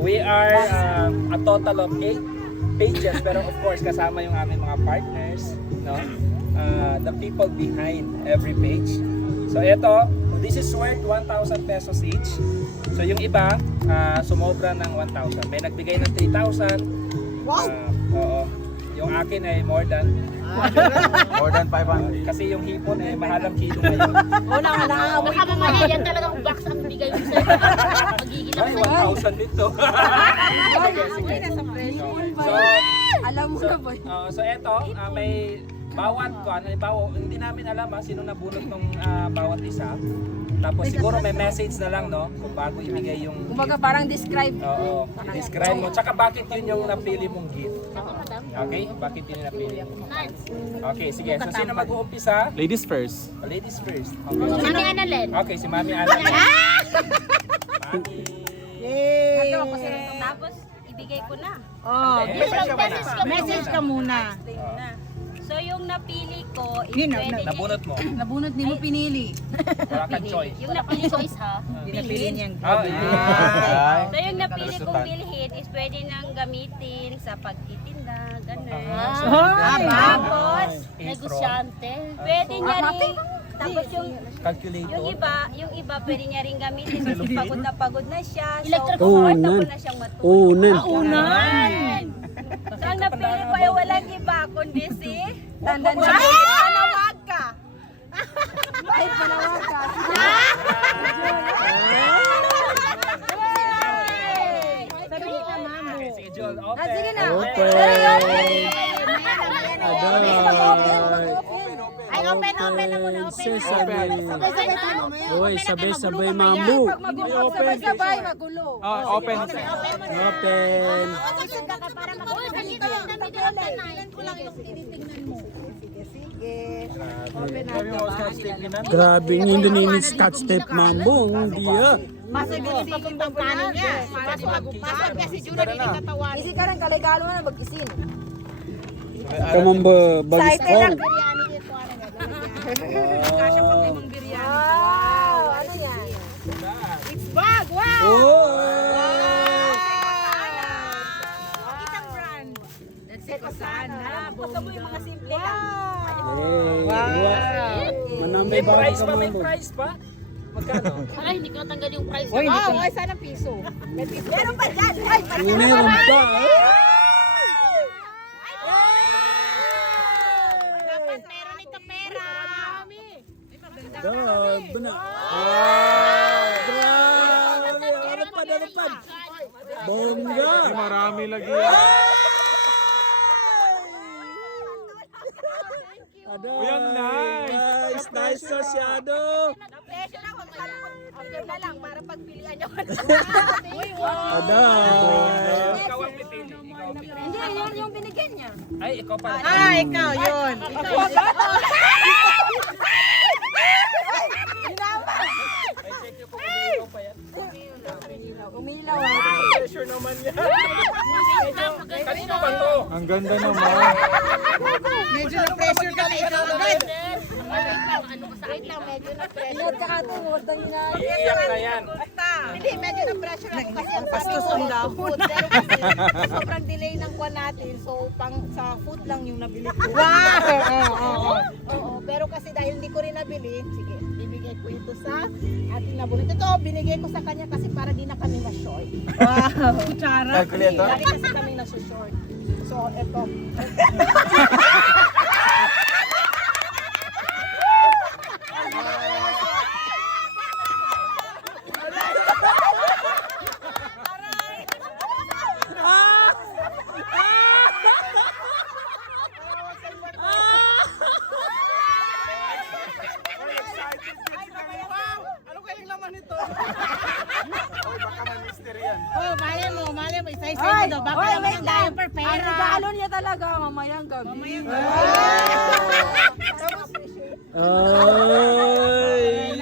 we are a total of 8 pages, pero of course kasama yung aming mga partners, no? The people behind every page. So ito, this is worth 1,000 pesos each. So yung iba, sumobra ng 1,000. May nagbigay ng 3,000. Wow! Oo. Yung akin ay more than 500. kasi yung hipon ay mahalang kilo ngayon. Baka mamaya yan talagang box ang bigay mo sa'yo. Magiging Ay, 1,000 dito. Sige, sige. So, Alam mo na ba? so eto, may bawat halimbawa, hindi namin alam sino nabunot ng bawat isa. Tapos siguro may message na lang, no? Kung bago ibigay yung Kumbaga parang describe. Oo, describe mo. Tsaka bakit yun yung napili mong gift. Okay? Bakit yun yung napili mo? Okay, sige. So sino mag-uumpisa? Ladies first. Ladies first. Okay. Mami Annalyn. Okay, si Mami Annalyn. Mami. Tapos, ibigay ko na. Oh, Message ka muna. muna. So, yung napili ko, is pwede niya. Nabunot mo. Nabunot ni mo pinili. Wala kang choice. Yung napili ko is ha. Pinapili niyang Ah, So, yung napili kong bilhin is pwede nang gamitin sa pagtitinda, gano'n. Tapos, negosyante. pwede niya rin. Tapos Calculator. yung iba pwede niya rin gamitin kasi pagod na siya. So, Electric comfortable unan. na siyang matulog. Unan. Unan! So, ang napili ko ay walang iba kundi si Tandan Ay! Panawag ka! Ay, palawag ka. Sabihin na, ma'am. Okay, sige, Joel. Open. Sige na. Open. Ay, open na muna. Uy, sabay-sabay mamu. Pag magulo, sabay-sabay, magulo. Open. Open. Para makuha sa dito lang na video lang Grabe yung Indonesian Scotch tape mambo. Hindi ah. Isi ka rin kaligalo na mag-isin. Kamang bagis ko. Wow! Ano yan? Gusto mo yung mga simple lang. May price pa, may price pa. Magkano? Ay, hindi ko natanggal yung price. Ay, sana piso. May piso. Meron pa dyan. Ay, Meron pa. Dapat meron ito pera. Grabe na. Grabe. Arapad. Bongga. Marami lagi. Uy, ang nice. Nice masyado. presyo na. Order na lang para pagpilian nyo. Aday. Ikaw ang pipili. Ikaw ang pipili. Hindi, yun yung binigyan niya. Ay, ikaw pala. ikaw, yun. Ay, check nyo kung ikaw pa yan. Umilaw. Pressure naman yan. Kanino ba to? Ang ganda naman. Medyo na-pressure ka na ikaw agad. Wait lang, medyo na-pressure. Ingat ka ate, huwag nang nga. Iiyak na yan. Hindi, medyo na-pressure ako kasi ang Pastos ang dahon. pero kasi sobrang delay ng kwan natin. So, sa food lang yung nabili ko. Wow! Oo, pero kasi dahil hindi ko rin nabili, sige, bibigay ko ito sa ating nabunot. Ito, binigay ko sa kanya kasi para di na kami ma-short. Wow! Kutsara. Calculator. Lagi kasi kami nasa-short. So, ito. Oh, mali mo. Isa-isa mo daw. Baka naman ang diaper pera. Ang regalo niya talaga mamayang gabi. Ay.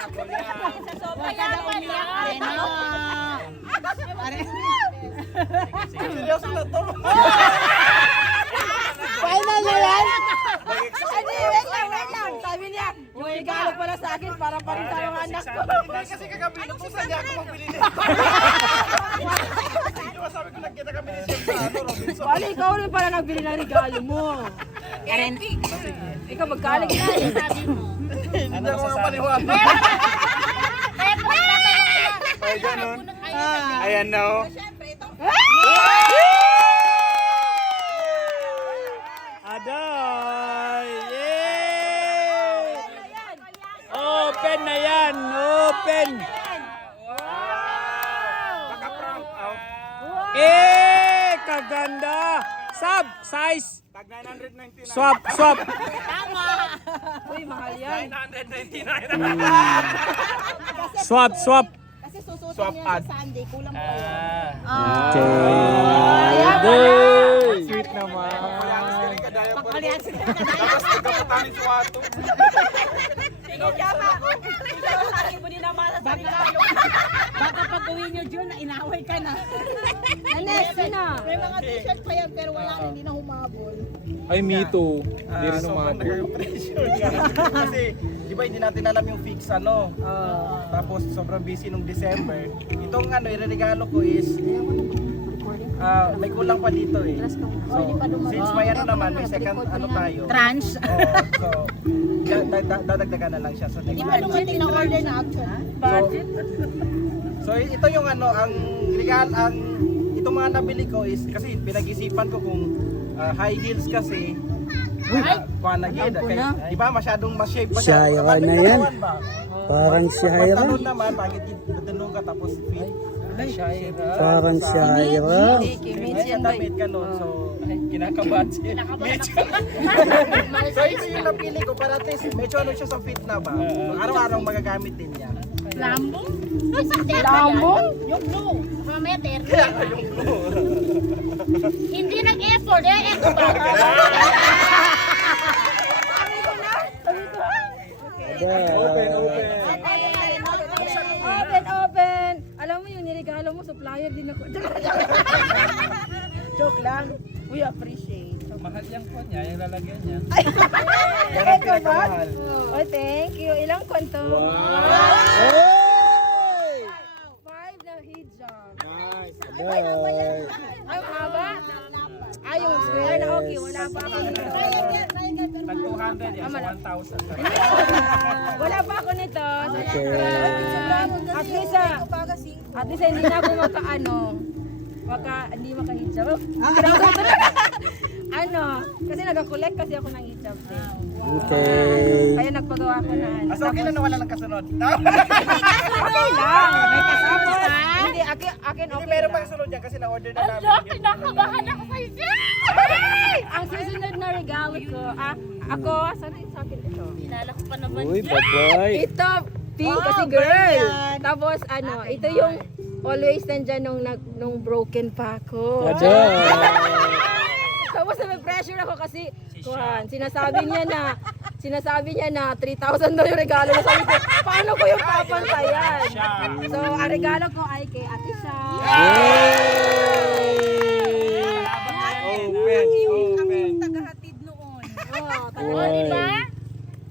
Huwag ka na umiyak. Final na yan? Hindi, wait lang. Sabi niya, Uy, regalo pala sa akin para pa rin sa mga anak ko. Kasi kagabi, inutusan niya ako magbili nito. Sabi ko, nagkita kami ni Chef sa Robinson. Bali, ikaw rin pala nagbili ng regalo mo. Karen, ikaw magkalig na. Sabi mo. Hindi ako makapaniwala. Ay, ganun. Ayan na, oh. Aday! Yay! Open na yan! Open! Naka-prank out. Kaganda! Sub! Size! Tag 999. Swap! Swap! Uy, mahal yan. 999. Swap! Swap! Kasi susutin Swap niya ad. sa Sunday, kulang pa yun. Okay! Sweet naman. Tapos nagkapatanin sa wato. Baka pag uwi nyo, Jun, inaway ka na. Next, sino? May mga t-shirt pa yan, pero wala na, hindi na humabol. Ay, me too. Hindi rin Sobrang umabot. nag-pressure nga. Kasi, di ba hindi natin alam yung fix ano. Tapos sobrang busy nung December. Itong ano, ireregalo ko is may kulang pa dito eh. So, since may ano naman, may second ano tayo. Trans. So, dadagdagan na lang siya. So, next Hindi pa time. dumating na order na actually. So, ito yung ano, ang itong mga nabili ko is, kasi pinag-isipan ko kung high heels kasi, panagid. Di ba masyadong mas-shape pa siya. Shaira Kapag na may yan. katawan ba? Parang Shaira. Pantalon naman, pagit duluga tapos fit. Parang Shaira. May damit ka nun, so kinakabahan siya. Medyo. So ito yung napili ko para at least medyo ano siya sa fit na ba? So, araw-araw magagamit din niya. Lambong? Lambong? Yung blue. Mamaya terno. Hindi nag-effort. Eto ba? Open, open! Alam mo yung niregalo mo, supplier din ako. Joke lang. We appreciate. Mahal yung po niya, yung lalagyan niya. Yan ang pinakamahal. Oh, thank you. Ilang kwanto? Hey! 5 na hijab. Nice. Ay, haba? Ay, yung square na okay. Wala pa ako nito. Tag 200 yan, so 1,000. Wala pa ako nito. Okay. At least hindi na ako hindi makahijab. Ano, kasi nag-collect kasi ako ng hijab din. Okay. Kaya nagpagawa ko na. As okay lang na wala ng kasunod. Okay lang. May kasama ka? Hindi, akin Hindi okay meron lang. pang sunod yan kasi na-order na namin. Ala, kinakabahan ako sa isa. Ang susunod na regalo ko, ako, saan yung sa akin ito? Kilala ko pa naman Uy, siya. bye-bye. Ito, pink kasi girl. Tapos ito yung always nandyan nung broken pa ako. Aday. Tapos may pressure ako kasi sinasabi niya na 3,000 daw yung regalo mo. Sabi ko, paano ko yung papantayan? So, ang regalo ko ay kay Ate Sha. Yay! Tagahatid noon. O, di ba?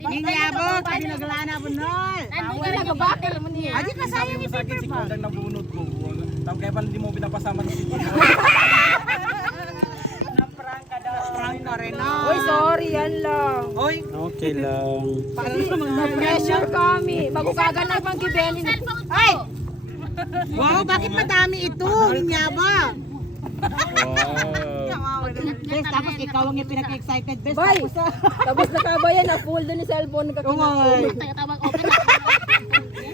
Ninyabo, kami naglana po nun. Nandun ka na Nagabakal mo niya. Adi ka sayang ni Sa akin si Pepper pa. Kodang nabunod ko. Tapos kaya pala hindi mo pinapasama ng sitio. Prank ka rin na. Uy, sorry, yan lang. Okay lang. Pressure kami. Magugagan na bang gibelin? Ay! Wow, bakit madami ito? Ninyabo. Wow. Bes, tapos ikaw ang yung pinaka-excited. Bes, Bye! tapos Tapos nakabayan na full doon ni cellphone. Umoy. Tawag open na.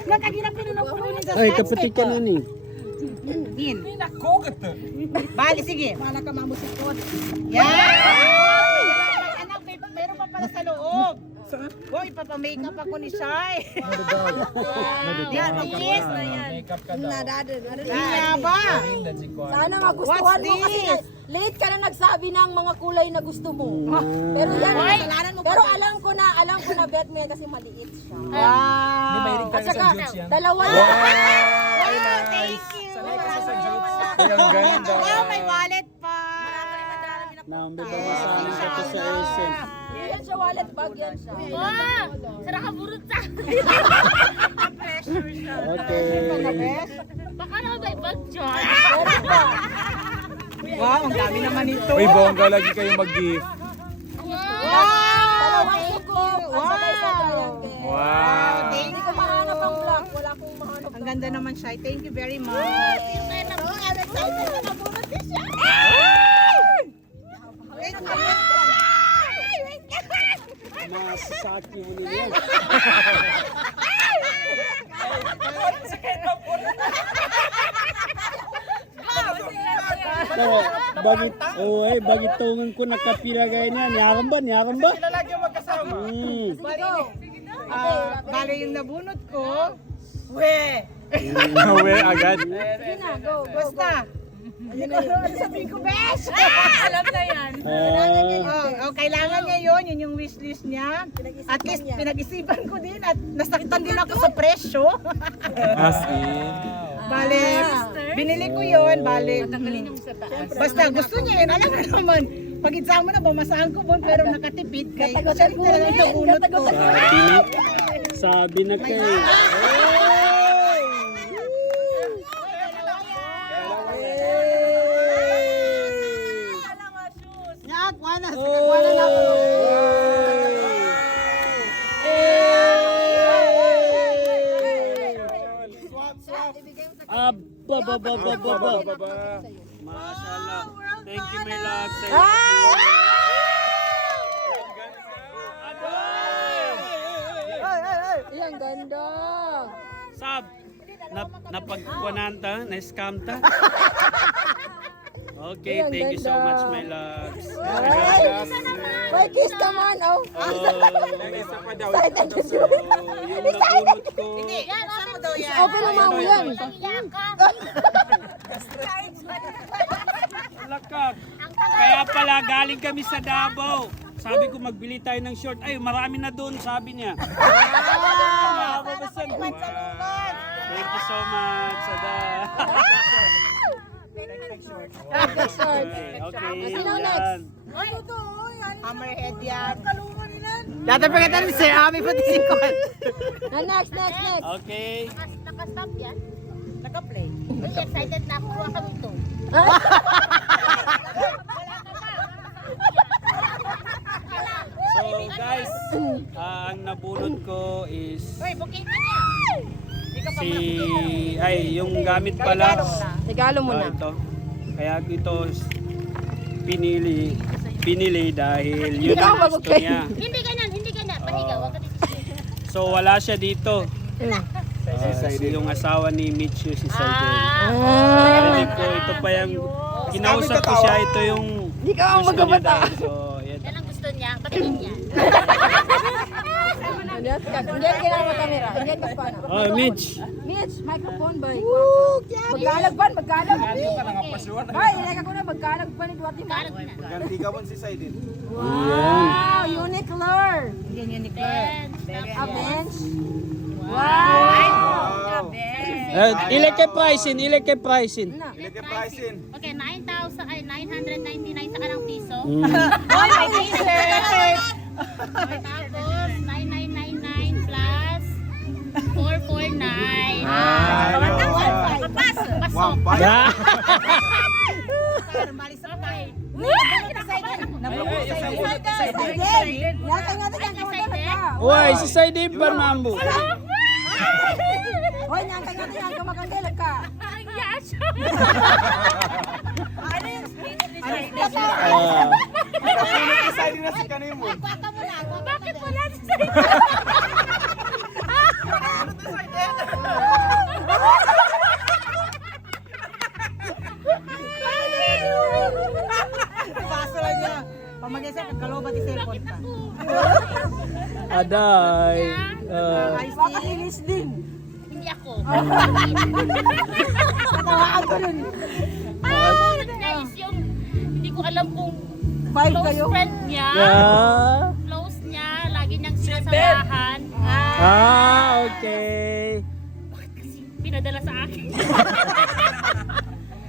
Nakaginap din ang kukunin sa Ay, kapatid ka na ni. Din. Kugat to. Bali, sige. Mana ka mamusikot. Yan! Anak, meron pa pala sa loob. Boy, ipapamakeup ako ni Shai. Yan, mabilis na yan. Makeup ka daw. Ninyabo. Sana magustuhan mo kasi this? late ka na nagsabi ng mga kulay na gusto mo. Pero yan, pero alam ko na bet mo yan kasi maliit siya. Hindi, mahilig At tayo sa saka, jutes yan. dalawa. Thank you. Sanay kasi sa jutes. Ay, ang ganda. Wow, may wallet pa. Naambit ang masama ka to sa SM. Yan siya wallet bag yan siya. Wow! Sarang kaburot sa. Okay. Baka naman may bag dyan. Wow, ang dami naman ito. Uy, bongga lagi kayo mag-gift. Dalawang sukop. At saka isa triangle. Wow. Hindi ko mahanap ang black. Wala akong mahanap. Ang ganda naman siya. Thank you very much. I'm excited na nabunot din siya. Masasaki niya. Pero, bagitungan ko nakapilagay niya. Niyaran ba? Sila lagi yung magkasama. Bale yung nabunot ko. We! Nawe agad. Basta. Ano sabihin ko, besh? Alam na yan. Kailangan niya yun yung wishlist niya. At least pinag-isipan ko din at nasakitan din ako sa presyo. As in. Bale, binili ko yun, bale. Basta gusto niya yun, alam mo naman. Pag-itsa mo na, bumasahan ko bon, pero nakatipid. Kaya siya rin talaga yung nabunot ko. Sabi na kayo. Mashallah. Thank you, my love. Ang ganda. Sab, napagkuhanan ta, na-scam ta. Okay, Ang thank you so ganda. much, my loves. May kiss naman, oh. Excited siya. Yung nabunot ko. Open lang mo yan. Lakak. Kaya pala galing kami sa Davao. Sabi ko magbili tayo ng short. Ay, marami na doon, sabi niya. Thank you so much, Sada. Okay, yan. Hammerhead yan. Dati pa kita rin sir, ami pa din ko. Next. Okay. Nakastop yan. Naka-play. Uy, excited na ako. Kuha kami ito. So guys, ang nabunot ko is yung gamit pala. Regalo mo na. Ito. Kaya ito pinili dahil yun ang gusto niya. Hindi ganyan. Pahiga, wag ka dito. So wala siya dito. Yung asawa ni Mitch si Saiden. Narinig ko, ito pa yung kinausap ko siya, ito yung Hindi ka ang gusto niya magkabata. daw. So, yan. Yan ang gusto niya. Patingin niya. Hindi kailangan mag-camera. Hindi ka paano. Oh, Mitch. Mitch, microphone ba? Magkalag ba? Magkalag. Ay, ilagay ko na magkalag pa ni Duarte mo. Ganti ka mo si Saidin. Wow, Uniqlo. Yan yun ni Then, A bench. Wow! Ilay kay pricing. Ilagay pricing. okay, 999 sa kanang piso. Oy, may t-shirt! Tapos, 9999 plus 449. Pasok. Yeah. Uy, si Saiden ba mambo? Hoy, nyangka nga yan, kumakandila ka. Saidin na si Kanimo. Bakit wala si Saiden? Baso lang niya. Pamagisa, kagkalobat i-sepon ka. Aday. Makakilis din. Hindi ako. Katawaan ko nun. Guys, yung hindi ko alam kung Five close kayo? friend niya. Yeah. Close niya. Lagi niyang sinasamahan. Okay. Pinadala sa akin.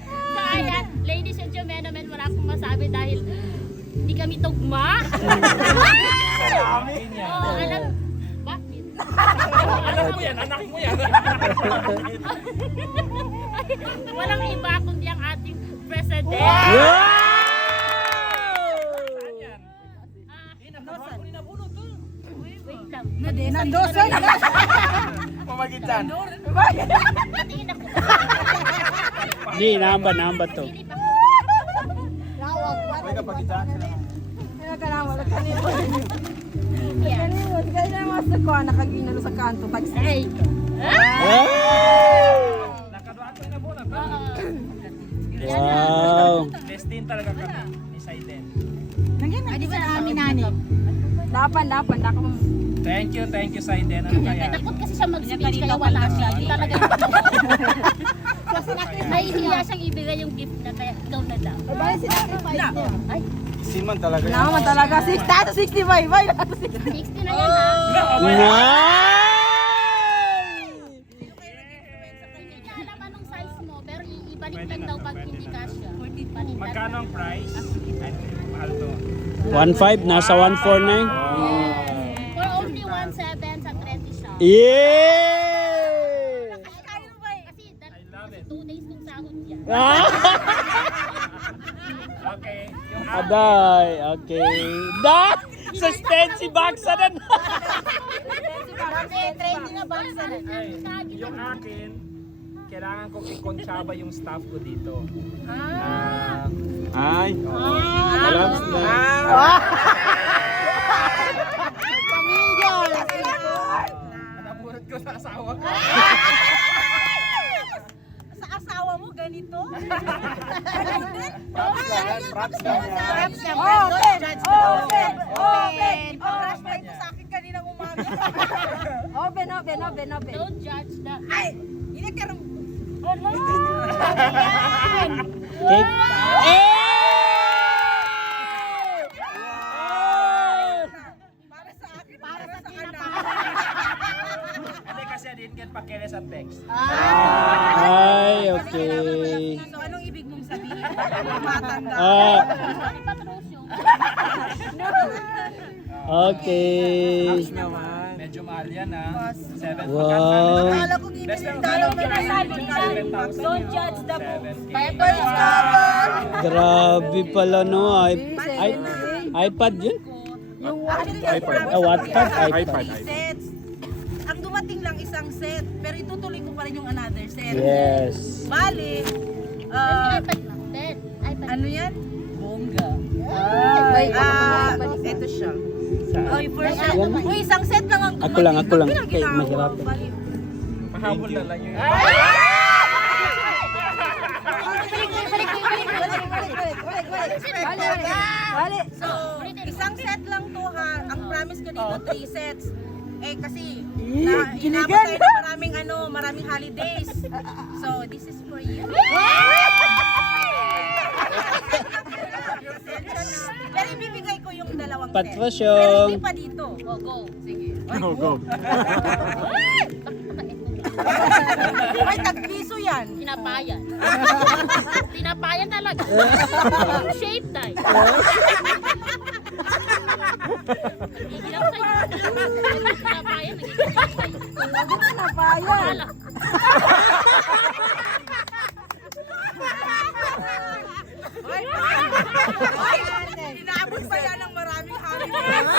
So ayan, ladies and gentlemen, wala akong masabi dahil Hindi kami tugma. Amin yan. Oo, alam. Bakit? Anak mo yan, anak mo yan. Walang iba kundi ang ating president. Wait lang. Nandoson. Pamagitan. Patingin ako. Hindi, namba to. Silip ako. May kapagitan sila. Kaya ka lang, wala ka nito. Kaya na mas na ko, nakaginalo sa kanto. Ay. Nakaduato na po na. Wow. Destin talaga kami ni Saiden. Nandiyan na, di ba namin nani? Dapan, dako mo. Thank you Saiden. Ano kaya? Takot kasi siya mag-speech kaya wala siya. Hindi talaga. Nahihiya siyang ibigay yung gift na kaya ikaw na lang. Ay, sinacrifice niya. Ay, Siman talaga. Naman talaga, 65. Ay, 60 na yan ha. Hindi niya alam anong size mo, pero ibalik lang daw pag hindi kasya. Baliktad. Magkano ang price? Ay, mahal to. 1.5, nasa 1.49. For only 1.7 sa trendy shop. Yeah! Kasi 2 days kong sahod yan. Okay. Yung Aday, okay. Da! Suspense box na Trendy na ba? yung akin, kailangan kong i-conchaba yung staff ko dito. Ay. Alam na. Naburat ko sa asawa ko. Sa asawa mo, ganito? Props lang yan. Open! Ipa-crush pa ito sa akin kaninang umaga. Open. Don't judge that. Ay! Hindi ka rin. Cake. Para sa akin, para sa anak. Hindi kasi I didn't get pakialam sa text. Ay, okay. So, anong ibig mong sabihin? Matanda. Patrosyo. Okay. Medyo mahal yan ha. 7 Wow. Akala ko Best ginilin ang dalaw dalaw na na lang. Don't judge the Grabe pala no. iPad yun? Wattpad? iPad. Sets. Ang dumating lang isang set, pero itutuloy ko pa rin yung another set. Yes. Bali, iPad na. iPad. ano yan? Bongga. Wait, Ito siya. Oh, yung first set. Uy, isang set lang ang Ako lang. Bilang Kay ginawa. mahirap. Bali. Mahabol na lang yun. Balik. So, isang set lang to ha. Ang promise ko dito, 3 sets. Eh kasi, inabot tayo ng maraming holidays. So, this is for you. Pero ibibigay ko yung dalawang set. Patrosyong. Pero hindi pa dito. Go. Sige. Go. Ay, tag-piso yan. Tinapayan. Tinapayan talaga. Yung shape dye. Nagigil ako sa'yo. Tinapayan, nagigil ako sa'yo. Napayan. Inaabot pa yan ng maraming holidays.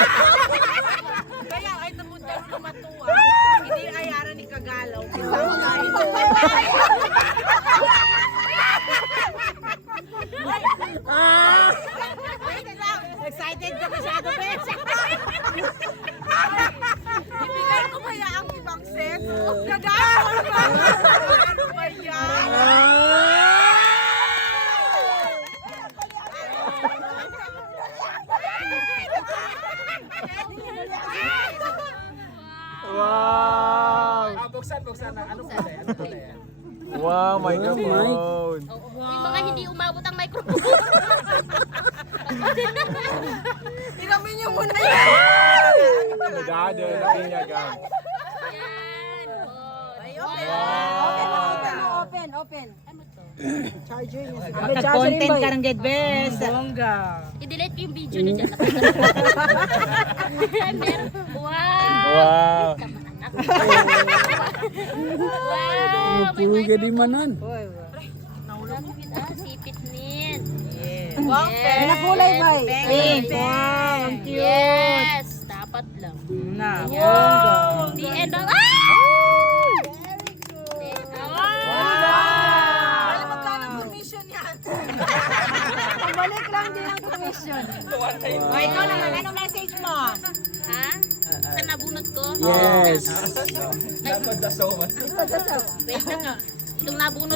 Kaya ay tungkol daw na matuwa. Hindi ayaran ni Kagalaw. Excited ka masyado, Bes. Ibigay ko kaya ang ibang set. Kagalaw ka. Ano ba yan? Wow. Buksan na. Ano pala yan? Ano pala yan? Wow, microphone. Yung mga hindi umabot ang microphone. Inamin niyo muna yan. Nagado, napinyagan. Yan. Ay, Open. Ano to? Charger niya. Nag-content ka ng get best. Bongga. i-delete ko yung video niyo dyan. Meron. Wow! Wow. Wow! May microphone. Sipit nin. Wow, Nakulay ba? Pink. Wow, ang cute. Yes! Dapat lang. Na, Wow! The end of... Ah! Ay, magkano commission yan? Pabalik lang din ang commission. O, ikaw naman, anong message mo? Ha? Sa nabunot ko? Yes. Dapat sa so Wait lang nga. Itong nabunot